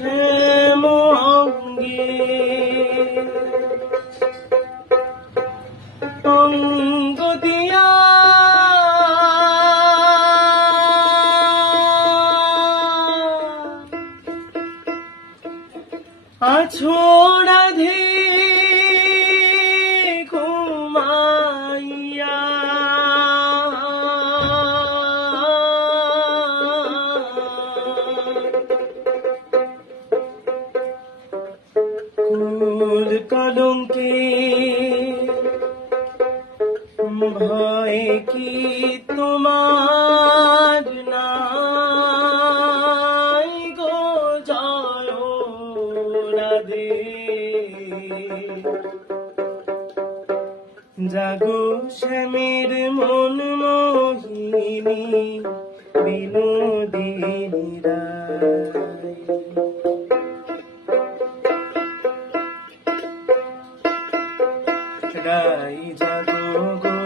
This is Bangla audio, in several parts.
শ্যাম অঙ্গে অঙ্গ দিয়া আছো রাধে ঘুমাইয়া কুল কলঙ্কে ভয় কি তোমার নাই গো জয় রাধে জাগো শ্যামের মন মোহিনী বিনোদিনী রায় রাই জাগো গো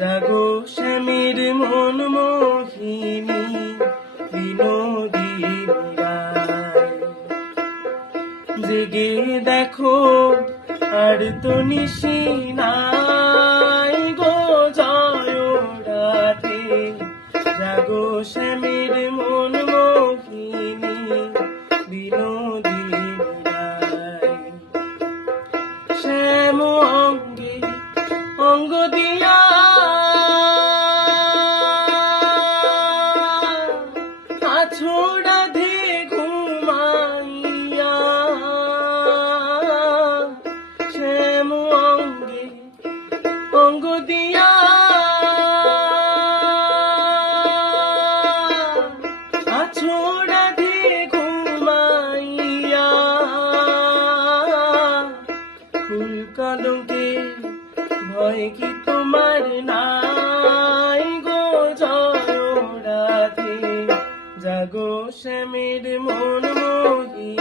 জাগো শ্যামের মন মোহিনী বিনোদিনী রায় জেগে দেখো আর তো নিশি নাই গো জয় রাধে জাগো শ্যামের মন মোহিনী বিনোদিনী রায় শ্যাম অঙ্গে অঙ্গ দিয়া আছো রাধে ঘুমাইয়া শ্যাম অঙ্গে অঙ্গ দিয়া আছো রাধে ঘুমাইয়া ফুল কলঙ্কে ভয় কি তোমার নাই গো জয় রাধে জাগো শ্যামের মন মোহিনী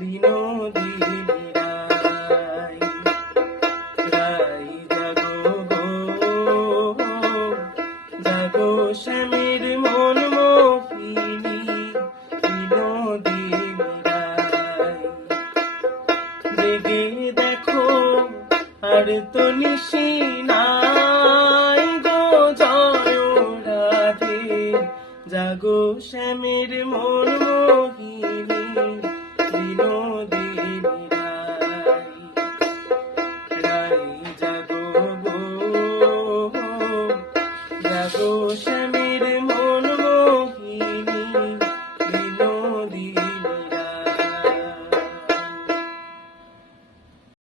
বিনোদিনী রায় রাই জাগো গো জাগো শ্যামের মন মোহিনী বিনোদিনী রায় জেগে দেখো আর তো নিশি নাই গো জয় রাধে জাগো শ্যামের মন মোহিনী বিনোদিনী রায় রাই জাগো গো জাগো